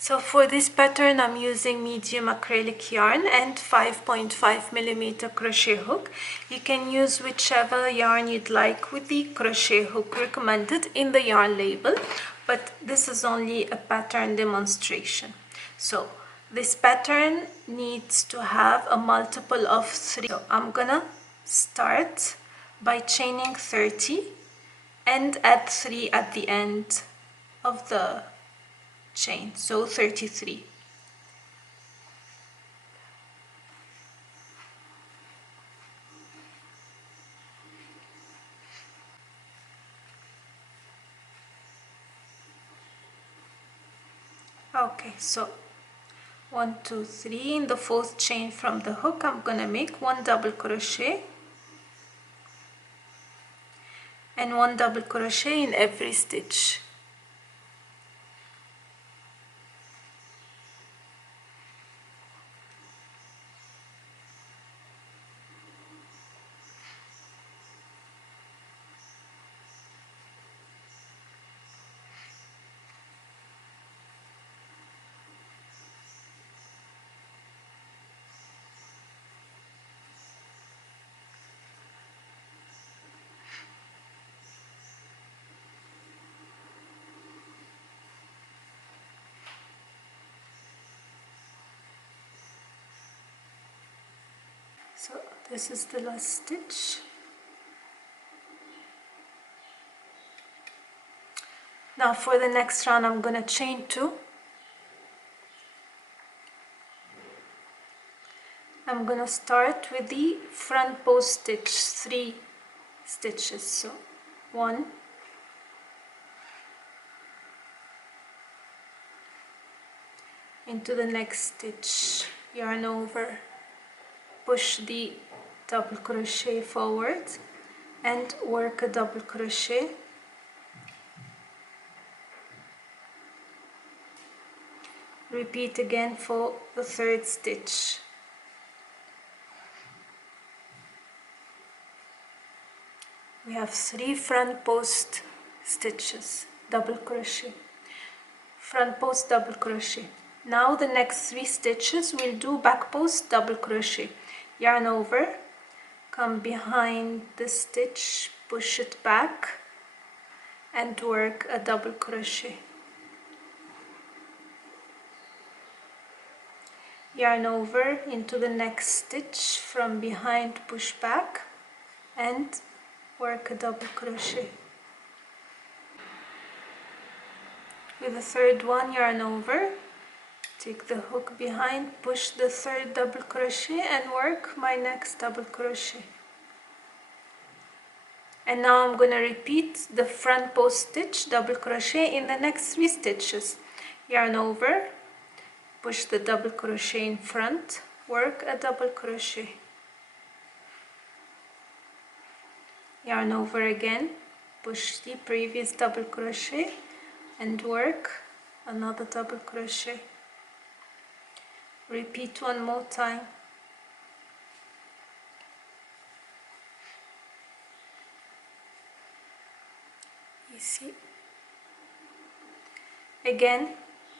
So for this pattern I'm using medium acrylic yarn and 5.5mm crochet hook. You can use whichever yarn you'd like with the crochet hook recommended in the yarn label, but this is only a pattern demonstration. So this pattern needs to have a multiple of 3. So I'm gonna start by chaining 30 and add 3 at the end of the chain, so 33. Okay, so 1 2 3. In the 4th chain from the hook I'm gonna make 1 double crochet and 1 double crochet in every stitch. So this is the last stitch. Now for the next round I'm gonna chain 2. I'm gonna start with the front post stitch, 3 stitches. So 1, into the next stitch, yarn over, push the double crochet forward and work a double crochet. Repeat again for the 3rd stitch. We have 3 front post stitches, double crochet, front post double crochet. Now the next 3 stitches we'll do back post double crochet. Yarn over, come behind the stitch, push it back and work a double crochet. Yarn over into the next stitch, from behind push back and work a double crochet. With the 3rd one, yarn over, take the hook behind, push the 3rd double crochet and work my next double crochet. And now I'm going to repeat the front post stitch double crochet in the next 3 stitches. Yarn over, push the double crochet in front, work a double crochet. Yarn over again, push the previous double crochet and work another double crochet. Repeat one more time. Easy. Again,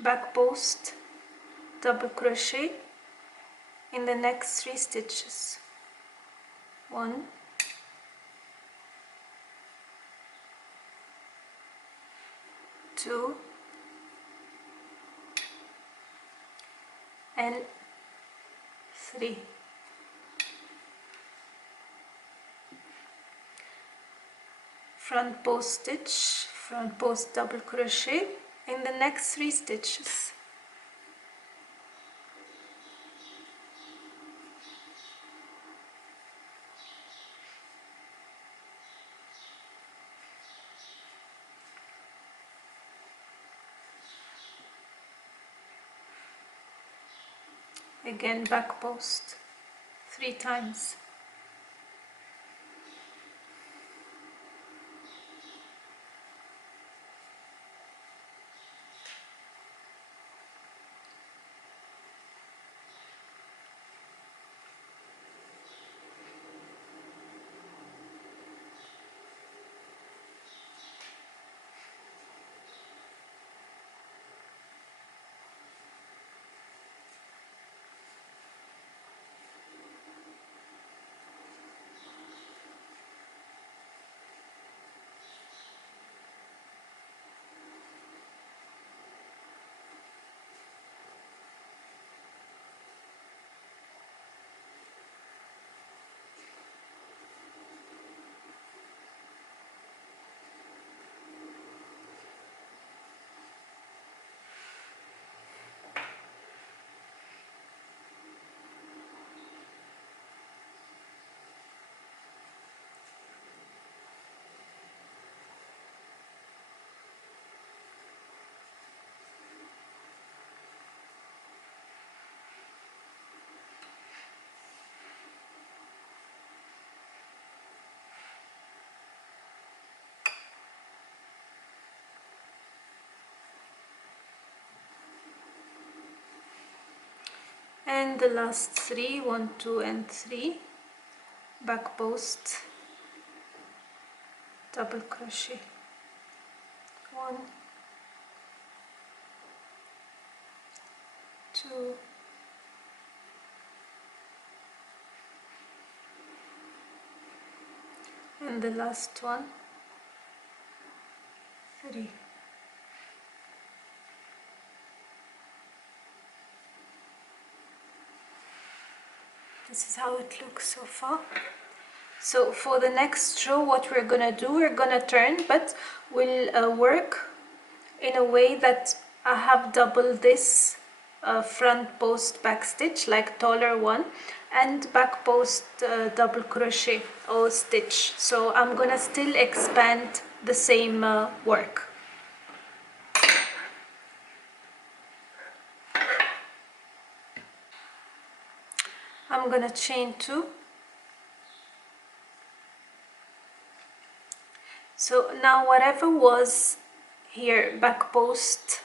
back post double crochet in the next 3 stitches. 1, 2 and 3. Front post stitch, front post double crochet in the next 3 stitches. Again, back post 3 times. and the last 3, 1, 2 and 3, back post double crochet, 1, 2, and the last one, 3. This is how it looks so far. So for the next row, what we're gonna do, we're gonna turn, but we'll work in a way that I have double this front post back stitch, like taller one, and back post double crochet or stitch. So I'm gonna still expand the same work. I'm gonna chain 2. So now whatever was here back post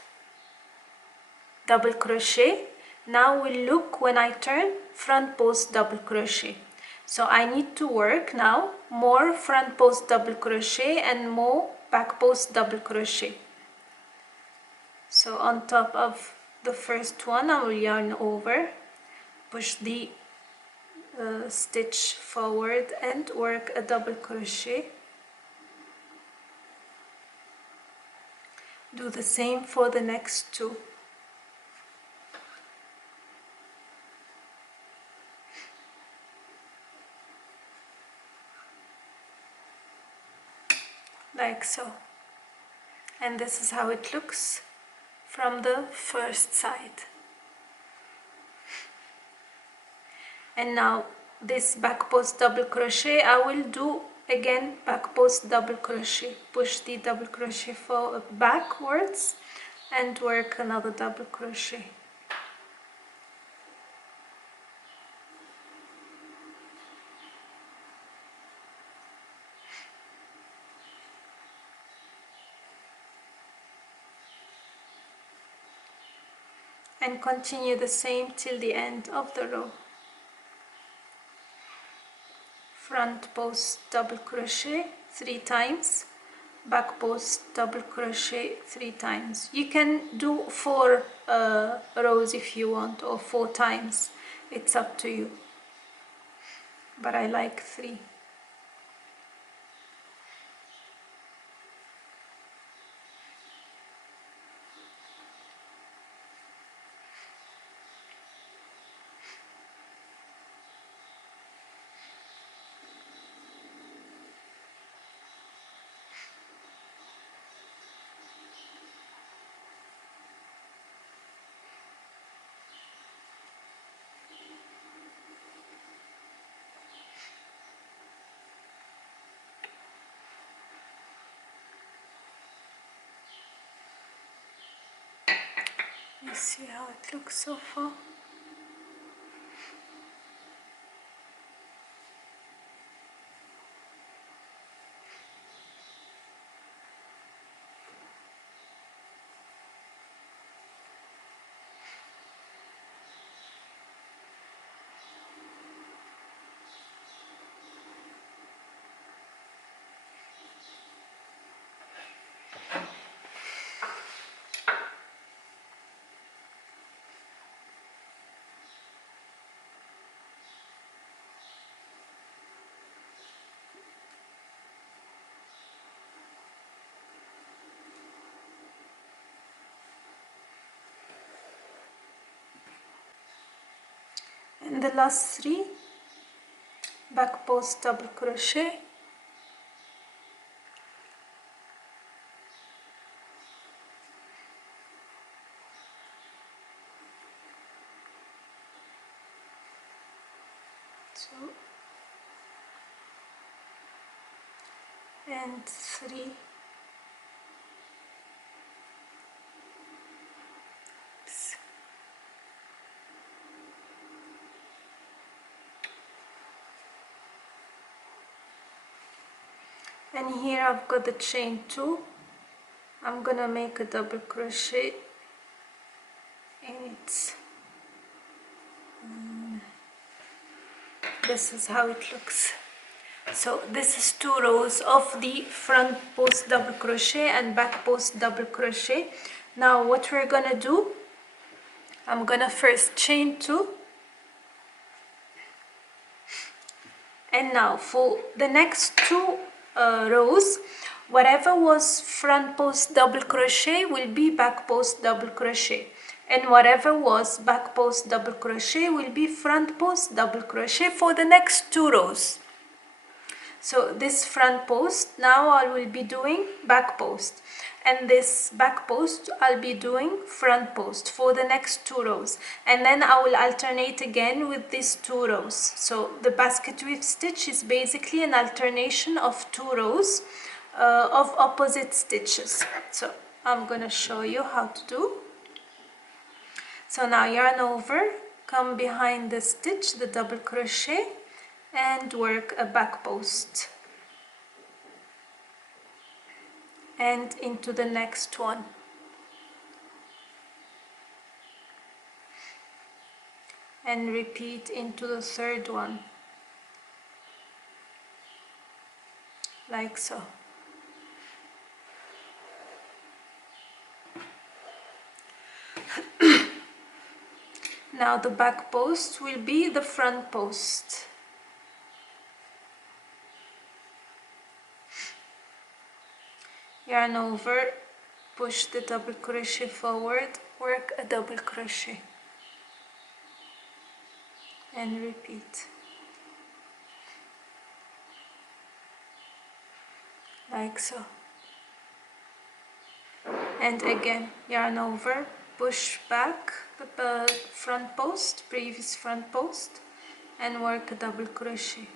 double crochet, now we'll look when I turn front post double crochet. So I need to work now more front post double crochet and more back post double crochet. So on top of the first one, I will yarn over, push the stitch forward and work a double crochet. Do the same for the next 2. Like so. And this is how it looks from the first side. And now this back post double crochet, I will do again back post double crochet. Push the double crochet backwards and work another double crochet. And continue the same till the end of the row. Front post double crochet 3 times, back post double crochet 3 times. You can do 4 rows if you want, or 4 times, it's up to you, but I like 3. You see how it looks so far? And the last 3, back post double crochet, two and 3. And here I've got the chain 2. I'm gonna make a double crochet in its this is how it looks. So this is 2 rows of the front post double crochet and back post double crochet. Now what we're gonna do, I'm gonna first chain 2, and now for the next 2 rows, whatever was front post double crochet will be back post double crochet, and whatever was back post double crochet will be front post double crochet for the next 2 rows. So this front post, now I will be doing back post, and this back post I'll be doing front post for the next 2 rows, and then I will alternate again with these 2 rows. So the basket weave stitch is basically an alternation of 2 rows of opposite stitches. So I'm gonna show you how to do. So now yarn over, come behind the stitch, the double crochet, and work a back post and into the next one, and repeat into the third one, like so. Now the back post will be the front post. Yarn over, push the double crochet forward, work a double crochet, and repeat, like so. And again, yarn over, push back the front post, previous front post, and work a double crochet.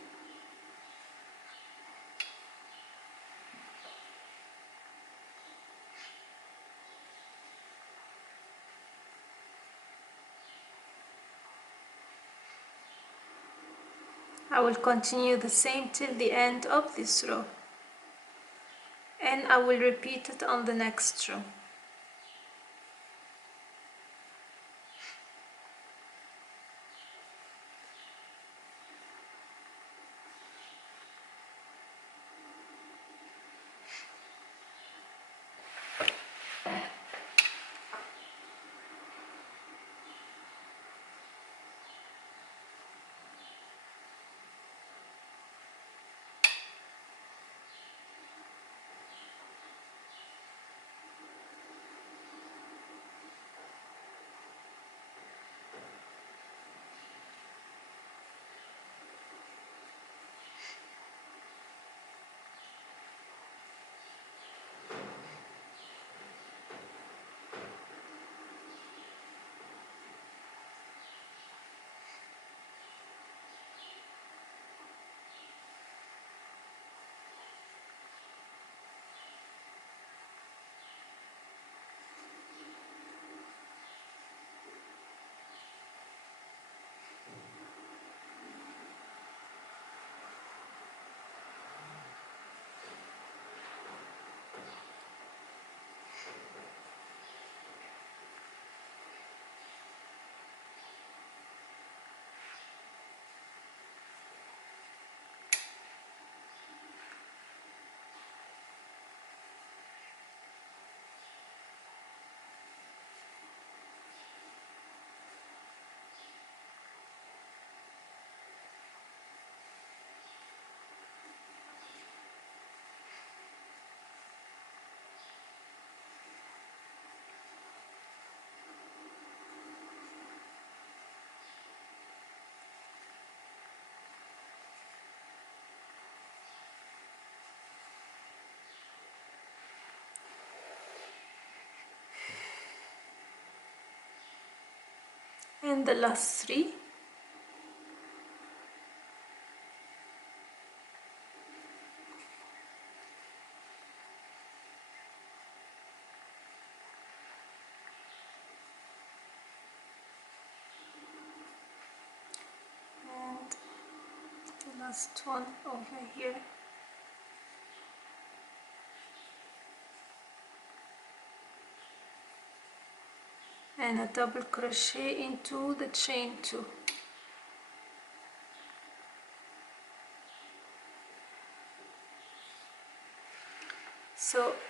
I will continue the same till the end of this row, and I will repeat it on the next row. And the last 3. And the last one over here. And a double crochet into the chain 2.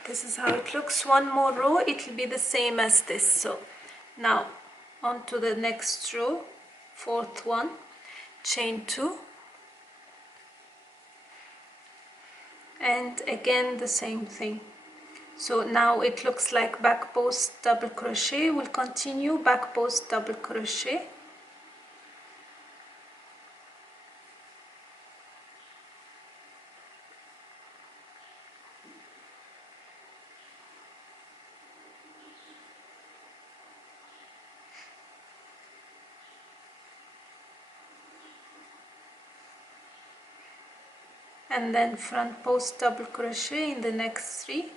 this is how it looks. One more row, it will be the same as this. So now on to the next row, fourth one, chain 2, and again the same thing. So now it looks like back post double crochet. We'll continue back post double crochet, and then front post double crochet in the next 3,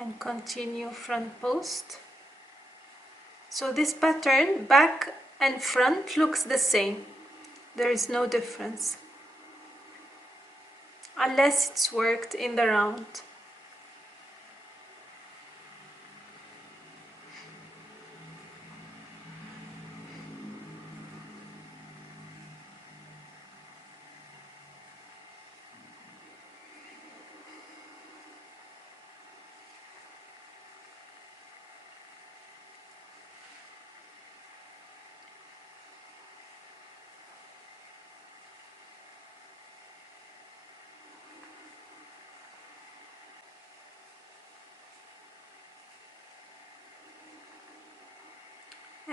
and continue front post. So this pattern, back and front, looks the same. There is no difference, unless it's worked in the round.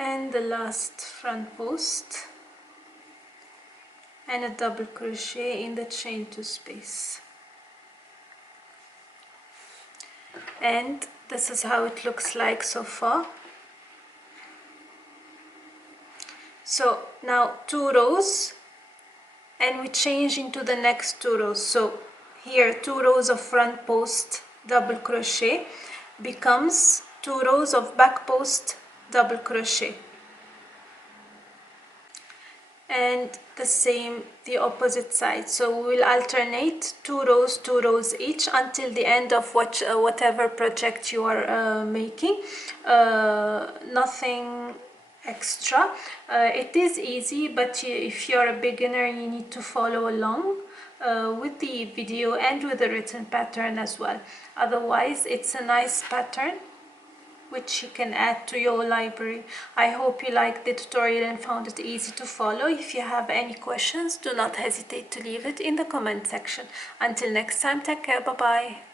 And the last front post and a double crochet in the chain 2 space. And this is how it looks like so far. So now 2 rows, and we change into the next 2 rows. So here 2 rows of front post double crochet becomes 2 rows of back post double crochet, and the same the opposite side. So we will alternate 2 rows each until the end of whatever project you are making. Nothing extra. It is easy, but if you're a beginner, you need to follow along with the video and with the written pattern as well. Otherwise, it's a nice pattern which you can add to your library. I hope you liked the tutorial and found it easy to follow. If you have any questions, do not hesitate to leave it in the comment section. Until next time, take care, bye bye.